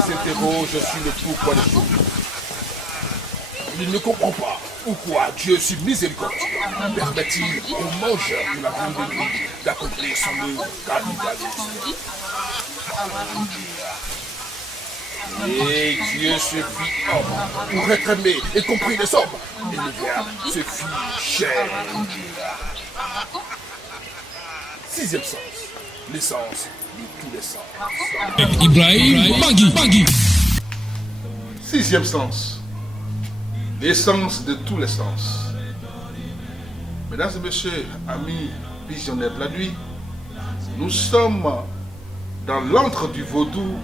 s'interroge sur le pourquoi des choses. Il ne comprend pas pourquoi Dieu, sur miséricordieux, permet-il aux mangeurs de la viande de lui d'accomplir son œuvre capitaliste. Et Dieu se fit homme pour être aimé et compris des hommes. Et le Verbe se fit chair. Sixième sens, l'essence de tous les sens. Ibrahim Bangui. Sixième sens, l'essence de tous les sens. Mesdames et messieurs, amis visionnaires de la nuit, nous sommes dans l'antre du vaudou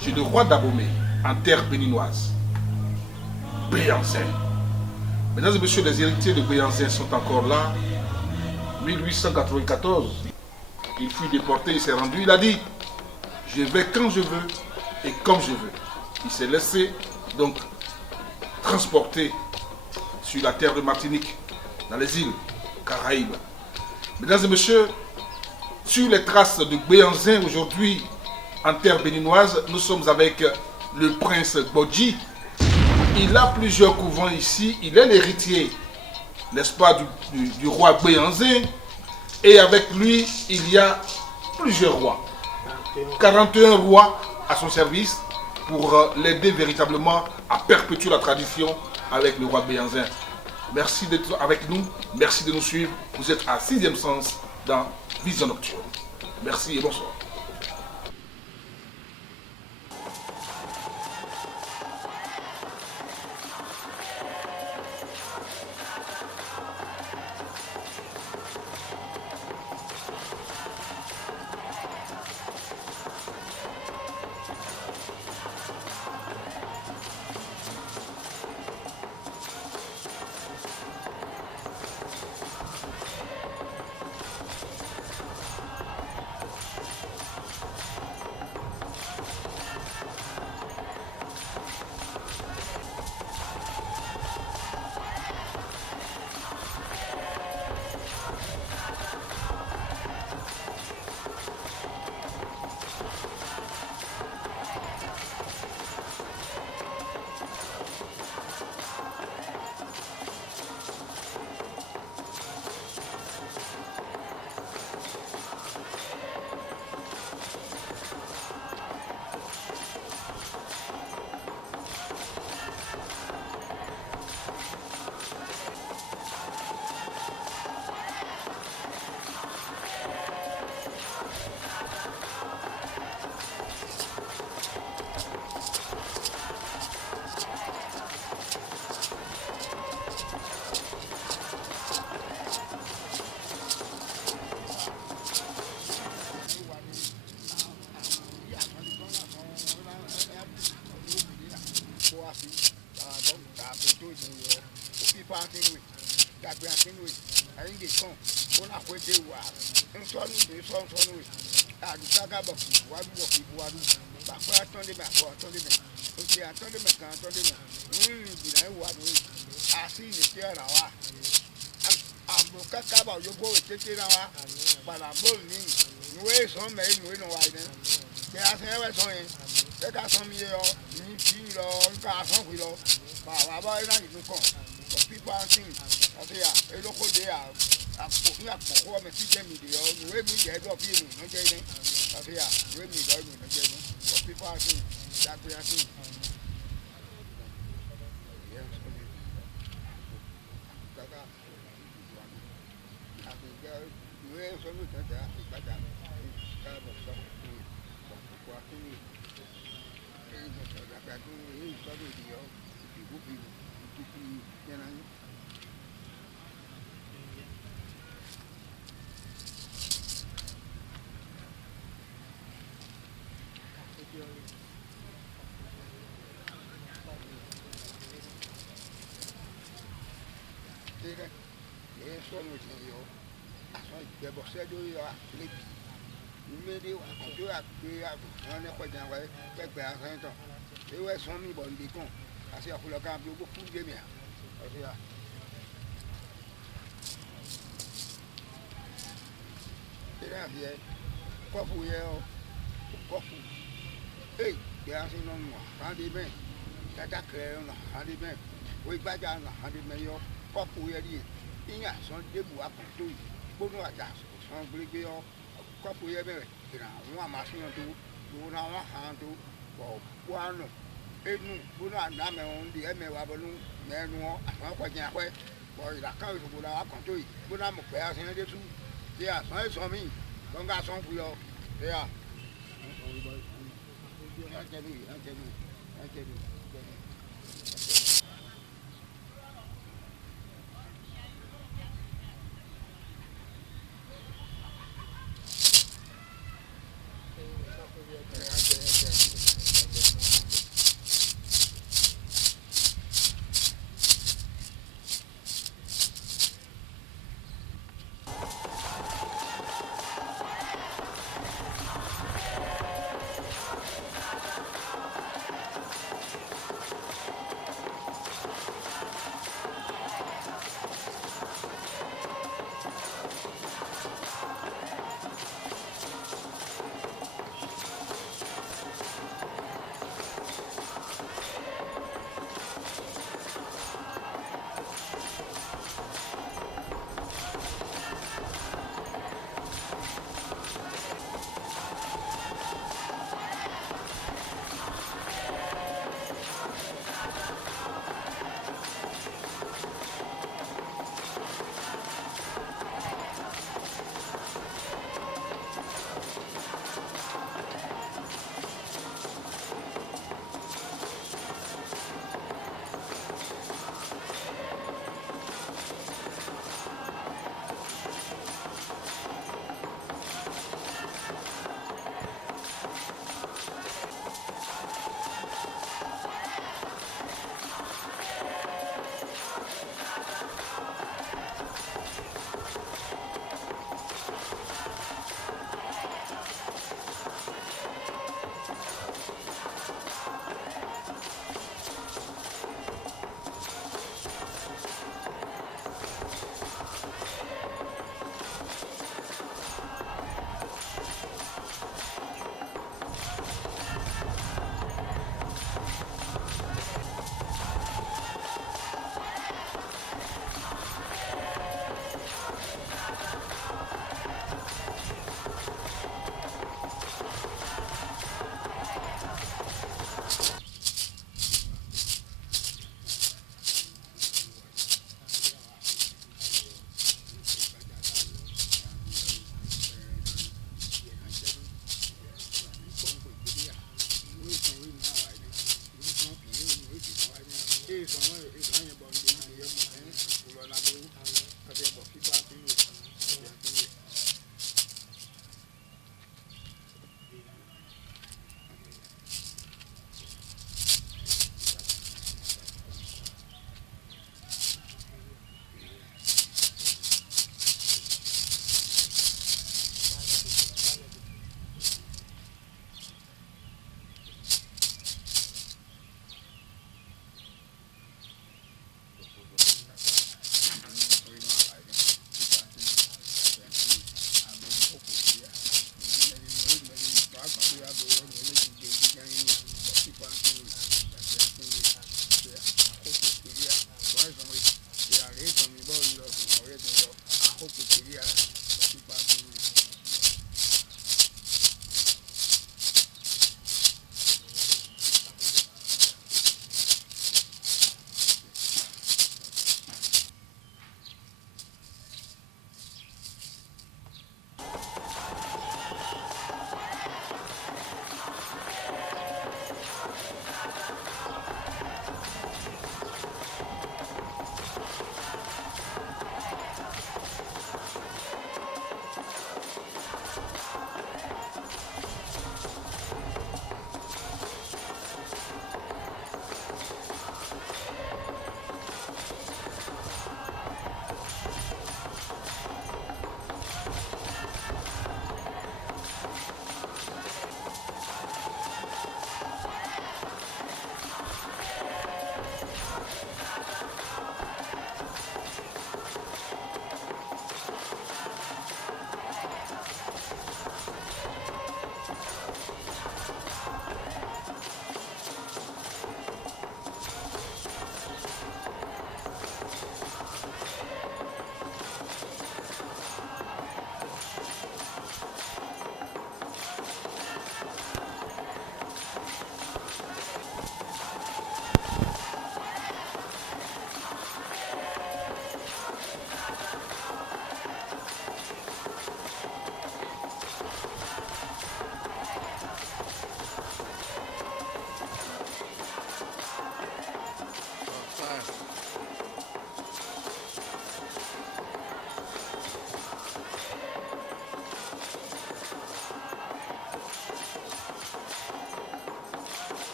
chez le roi d'Abomey, en terre béninoise. Béanzin. Mesdames et messieurs, les héritiers de Béanzin sont encore là. 1894, il fut déporté, il s'est rendu, il a dit, je vais quand je veux et comme je veux. Il s'est laissé donc transporter sur la terre de Martinique, dans les îles Caraïbes. Mesdames et messieurs, sur les traces de Béanzin aujourd'hui, en terre béninoise, nous sommes avec le prince Bodji. Il a plusieurs couvents ici, il est l'héritier, n'est-ce pas, du roi Béanzin. Et avec lui, il y a plusieurs rois. 41 rois à son service pour l'aider véritablement à perpétuer la tradition avec le roi Béanzin. Merci d'être avec nous, merci de nous suivre. Vous êtes à 6e sens dans Vision Nocturne. Merci et bonsoir. here. Coffee here. Coffee. Hey, there are no more. Handy men. Tata clear on handy men. We back down the handy men. Coffee here. Inga, son debu up to you. Bono atas. Son brigade. Coffee here. One machine to do now hand to one. Enu, Buna, Name on the Emma Wabanu, Manual, and Wakan, or the account of Buddha Contoy, Buna Mopairs and the two. They are nice on me. Don't got some for you. They are. I tell you.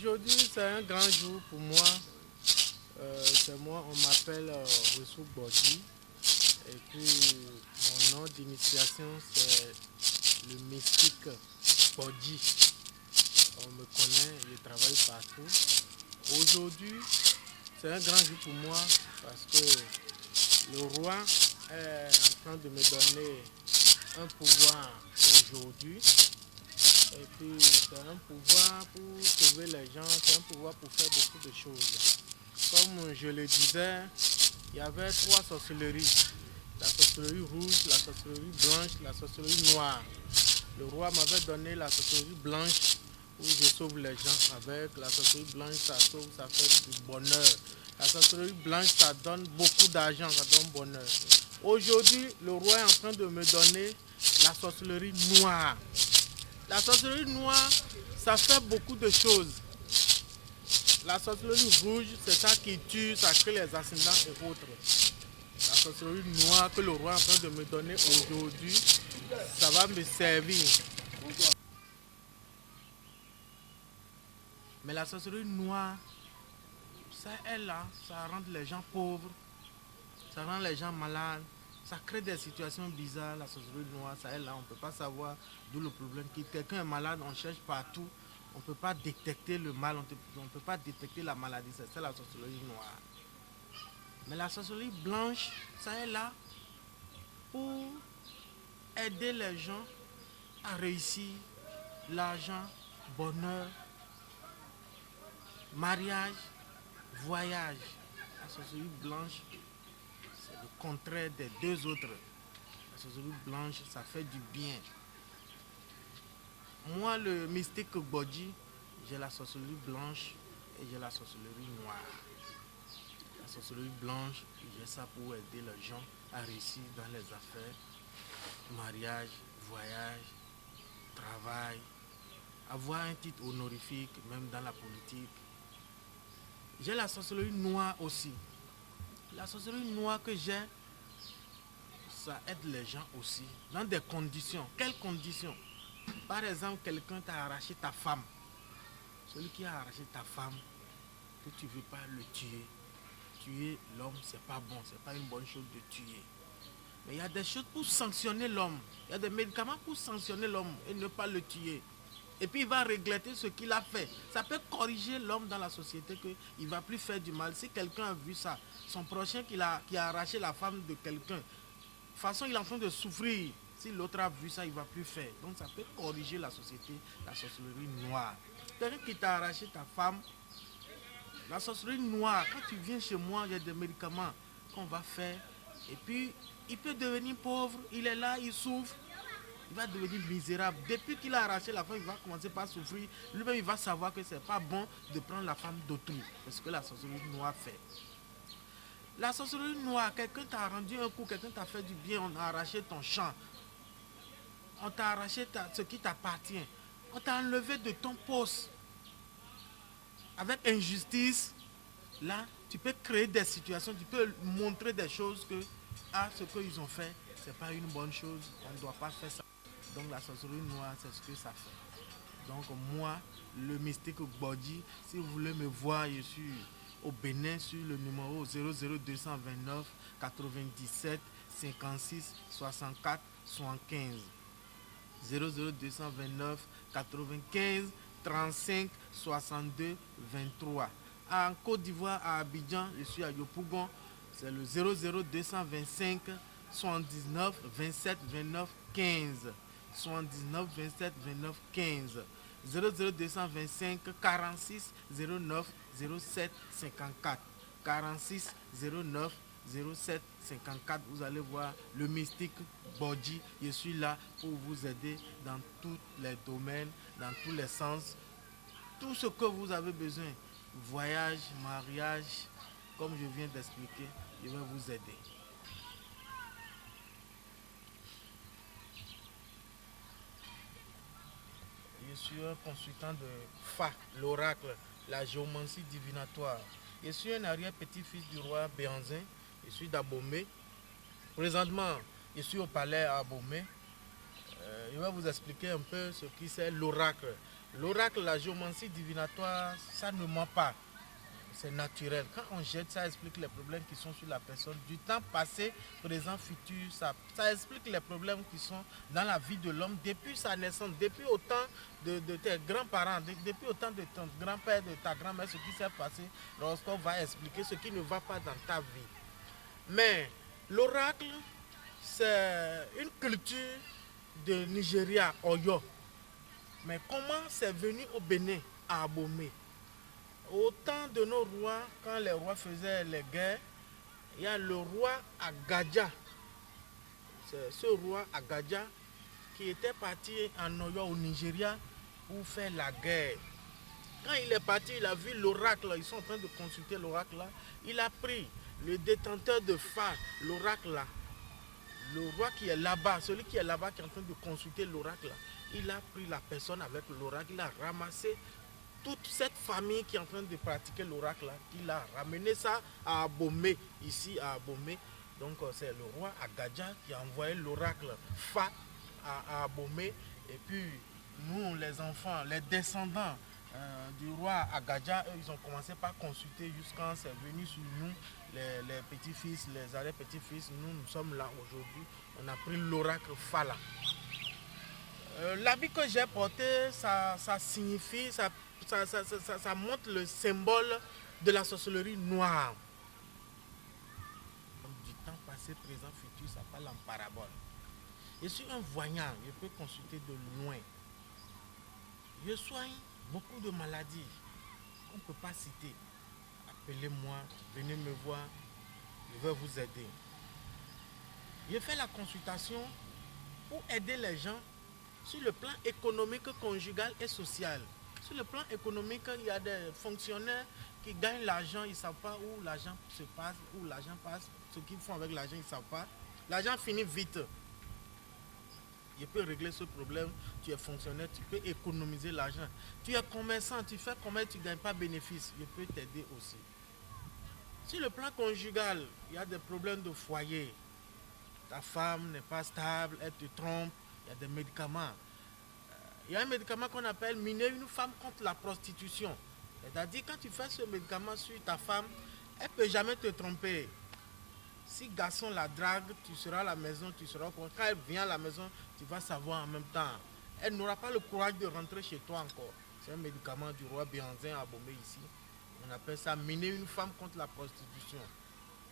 Aujourd'hui, c'est un grand jour pour moi. C'est moi, on m'appelle Ressou Bodi. Et puis, mon nom d'initiation, c'est le mystique Bodi. On me connaît, je travaille partout. Aujourd'hui, c'est un grand jour pour moi parce que le roi est en train de me donner un pouvoir aujourd'hui. Et puis, c'est un pouvoir pour sauver les gens, c'est un pouvoir pour faire beaucoup de choses. Comme je le disais, il y avait 3 sorcelleries. La sorcellerie rouge, la sorcellerie blanche, la sorcellerie noire. Le roi m'avait donné la sorcellerie blanche où je sauve les gens avec. La sorcellerie blanche, ça sauve, ça fait du bonheur. La sorcellerie blanche, ça donne beaucoup d'argent, ça donne bonheur. Aujourd'hui, le roi est en train de me donner la sorcellerie noire. La sorcellerie noire, ça fait beaucoup de choses. La sorcellerie rouge, c'est ça qui tue, ça crée les accidents et autres. La sorcellerie noire que le roi est en train de me donner aujourd'hui, ça va me servir. Mais la sorcellerie noire, ça est là, ça rend les gens pauvres, ça rend les gens malades, ça crée des situations bizarres. La sorcellerie noire, ça est là, on ne peut pas savoir d'où le problème. Quelqu'un est malade, on cherche partout, on ne peut pas détecter le mal, on ne peut pas détecter la maladie, c'est la sorcellerie noire. Mais la sorcellerie blanche, ça est là pour aider les gens à réussir, l'argent, bonheur, mariage, voyage. La sorcellerie blanche, c'est le contraire des deux autres. La sorcellerie blanche, ça fait du bien. Moi, le mystique Bodi, j'ai la sorcellerie blanche et j'ai la sorcellerie noire. La sorcellerie blanche, j'ai ça pour aider les gens à réussir dans les affaires, mariage, voyage, travail, avoir un titre honorifique, même dans la politique. J'ai la sorcellerie noire aussi. La sorcellerie noire que j'ai, ça aide les gens aussi, dans des conditions. Quelles conditions? Par exemple, quelqu'un t'a arraché ta femme. Celui qui a arraché ta femme, que tu ne veux pas le tuer. Tuer l'homme, c'est pas bon, c'est pas une bonne chose de tuer. Mais il y a des choses pour sanctionner l'homme. Il y a des médicaments pour sanctionner l'homme et ne pas le tuer. Et puis il va regretter ce qu'il a fait. Ça peut corriger l'homme dans la société qu'il ne va plus faire du mal. Si quelqu'un a vu ça, son prochain qui a arraché la femme de quelqu'un, de toute façon il est en train de souffrir. Si l'autre a vu ça, il ne va plus faire. Donc ça peut corriger la société, la sorcellerie noire. Quelqu'un qui t'a arraché ta femme, la sorcellerie noire, quand tu viens chez moi, il y a des médicaments qu'on va faire. Et puis, il peut devenir pauvre, il est là, il souffre. Il va devenir misérable. Depuis qu'il a arraché la femme, il va commencer par souffrir. Lui-même, il va savoir que ce n'est pas bon de prendre la femme d'autrui. C'est ce que la sorcellerie noire fait. La sorcellerie noire, quelqu'un t'a rendu un coup, quelqu'un t'a fait du bien, on a arraché ton champ. On t'a arraché ce qui t'appartient. On t'a enlevé de ton poste. Avec injustice, là, tu peux créer des situations, tu peux montrer des choses que, ce qu'ils ont fait, c'est pas une bonne chose, on ne doit pas faire ça. Donc la sorcellerie noire, c'est ce que ça fait. Donc moi, le mystique Bodi, si vous voulez me voir, je suis au Bénin sur le numéro 00229 97 56 64 75. 00229 95 35 62 23. En Côte d'Ivoire, à Abidjan, je suis à Yopougon, c'est le 00225 79 27 29 15. 79 27 29 15. 00225 46 09 07 54. 46 09 07 54. Vous allez voir le mystique Bodi. Je suis là pour vous aider dans tous les domaines, dans tous les sens. Tout ce que vous avez besoin, voyage, mariage, comme je viens d'expliquer, je vais vous aider. Je suis un consultant de Fa, l'oracle, la géomancie divinatoire. Je suis un arrière-petit-fils du roi Béanzin. Je suis d'Abomey. Présentement, je suis au palais à Abomey. Je vais vous expliquer un peu ce qui c'est l'oracle. L'oracle, la géomancie divinatoire, ça ne ment pas. C'est naturel. Quand on jette, ça explique les problèmes qui sont sur la personne. Du temps passé, présent, futur, ça explique les problèmes qui sont dans la vie de l'homme depuis sa naissance, depuis au temps de tes grands-parents, depuis au temps de ton grand-père, de ta grand-mère, ce qui s'est passé. L'horoscope va expliquer ce qui ne va pas dans ta vie. Mais l'oracle, c'est une culture de Nigeria, Oyo. Mais comment c'est venu au Bénin, à Abomey? Au temps de nos rois, quand les rois faisaient les guerres, il y a le roi Agadja. C'est ce roi Agadja qui était parti en Oyo, au Nigeria, pour faire la guerre. Quand il est parti, il a vu l'oracle, ils sont en train de consulter l'oracle là. Il a pris le détenteur de phare, l'oracle là. Le roi qui est là-bas, celui qui est là-bas qui est en train de consulter l'oracle là. Il a pris la personne avec l'oracle, il a ramassé toute cette famille qui est en train de pratiquer l'oracle là, il a ramené ça à Abomey, ici à Abomey. Donc c'est le roi Agadja qui a envoyé l'oracle Fa à Abomey. Et puis nous, les enfants, les descendants du roi Agadja, eux, ils ont commencé par consulter jusqu'à c'est venu sur nous, les petits-fils, les arrière-petits-fils. Nous sommes là aujourd'hui. On a pris l'oracle Fa là. L'habit que j'ai porté, ça signifie, ça montre le symbole de la sorcellerie noire. Du temps passé, présent, futur, ça parle en parabole. Je suis un voyant, je peux consulter de loin. Je soigne beaucoup de maladies qu'on ne peut pas citer. Appelez-moi, venez me voir, je vais vous aider. Je fais la consultation pour aider les gens sur le plan économique, conjugal et social. Sur le plan économique, il y a des fonctionnaires qui gagnent l'argent, ils ne savent pas où l'argent se passe, où l'argent passe, ce qu'ils font avec l'argent, ils ne savent pas. L'argent finit vite. Je peux régler ce problème. Tu es fonctionnaire, tu peux économiser l'argent. Tu es commerçant, tu fais commerce, tu ne gagnes pas bénéfice. Je peux t'aider aussi. Sur le plan conjugal, il y a des problèmes de foyer. Ta femme n'est pas stable, elle te trompe. Il y a des médicaments. Il y a un médicament qu'on appelle miner une femme contre la prostitution. C'est-à-dire quand tu fais ce médicament sur ta femme, elle ne peut jamais te tromper. Si garçon la drague, tu seras à la maison, tu seras quand elle vient à la maison, tu vas savoir en même temps. Elle n'aura pas le courage de rentrer chez toi encore. C'est un médicament du roi Béanzin à Abomey ici. On appelle ça miner une femme contre la prostitution.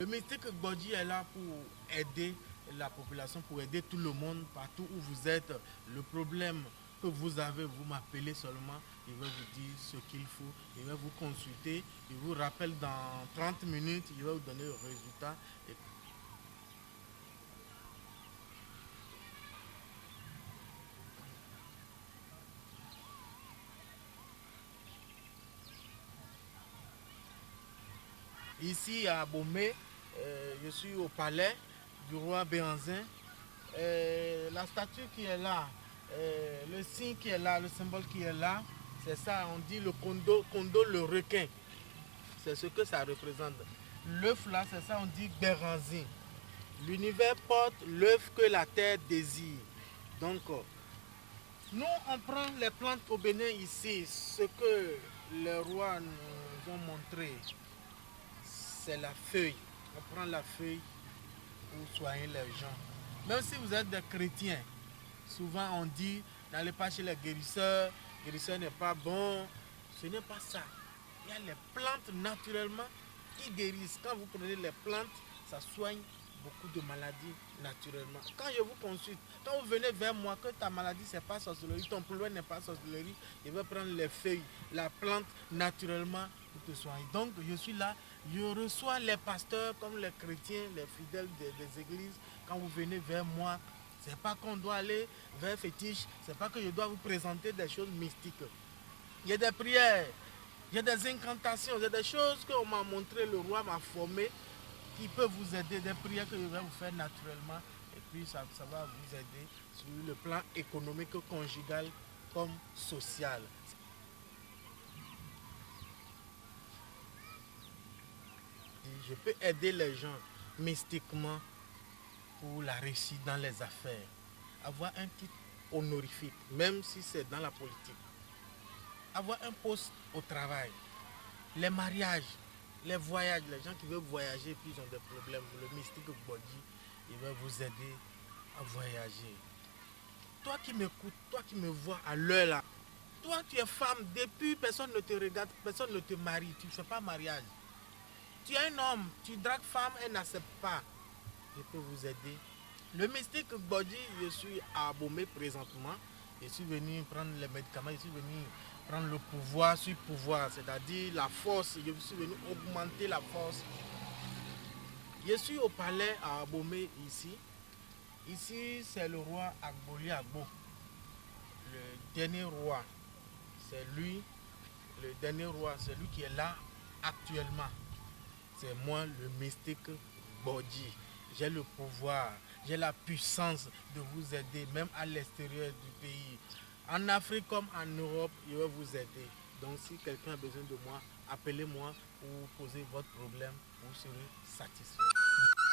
Le mystique Gbodji est là pour aider la population, pour aider tout le monde, partout où vous êtes. Le problème que vous avez, vous m'appelez seulement, il va vous dire ce qu'il faut, il va vous consulter, il vous rappelle dans 30 minutes, il va vous donner le résultat. Ici à Abomey, je suis au palais du roi Béanzin. La statue qui est là, le signe qui est là, le symbole qui est là, c'est ça, on dit le kondo le requin. C'est ce que ça représente. L'œuf là, c'est ça, on dit Béranzin. L'univers porte l'œuf que la terre désire. Donc, nous, on prend les plantes au Bénin ici. Ce que les rois nous ont montré, c'est la feuille. On prend la feuille pour soigner les gens. Même si vous êtes des chrétiens, souvent on dit, n'allez pas chez les guérisseurs n'est pas bon. Ce n'est pas ça. Il y a les plantes naturellement qui guérissent. Quand vous prenez les plantes, ça soigne beaucoup de maladies naturellement. Quand je vous consulte, quand vous venez vers moi, que ta maladie c'est pas sorcellerie, ton problème n'est pas sorcellerie, je vais prendre les feuilles, la plante naturellement pour te soigner. Donc je suis là, je reçois les pasteurs comme les chrétiens, les fidèles des églises. Quand vous venez vers moi, c'est pas qu'on doit aller vers fétiche, c'est pas que je dois vous présenter des choses mystiques. Il y a des prières, il y a des incantations, il y a des choses qu'on m'a montré, le roi m'a formé, qui peuvent vous aider, des prières que je vais vous faire naturellement, et puis ça va vous aider sur le plan économique, conjugal comme social. Je peux aider les gens mystiquement pour la réussite dans les affaires. Avoir un titre honorifique, même si c'est dans la politique. avoir un poste au travail, les mariages, les voyages, les gens qui veulent voyager puis ils ont des problèmes. Le mystique Gbodji, il va vous aider à voyager. Toi qui m'écoutes, toi qui me vois à l'heure là, toi tu es femme, depuis personne ne te regarde, personne ne te marie, tu ne fais pas mariage. Tu es un homme, tu dragues femme, elle n'accepte pas. Je peux vous aider. Le mystique Gbodji, je suis à Abomey présentement. Je suis venu prendre les médicaments, je suis venu prendre le pouvoir sur pouvoir, c'est-à-dire la force. Je suis venu augmenter la force. Je suis au palais à Abomey ici. Ici, c'est le roi Agboli Agbo, le dernier roi. C'est lui, le dernier roi, c'est lui qui est là actuellement. C'est moi le mystique Gbodji. J'ai le pouvoir, j'ai la puissance de vous aider, même à l'extérieur du pays. En Afrique comme en Europe, je vais vous aider. Donc si quelqu'un a besoin de moi, appelez-moi pour poser votre problème, vous serez satisfait.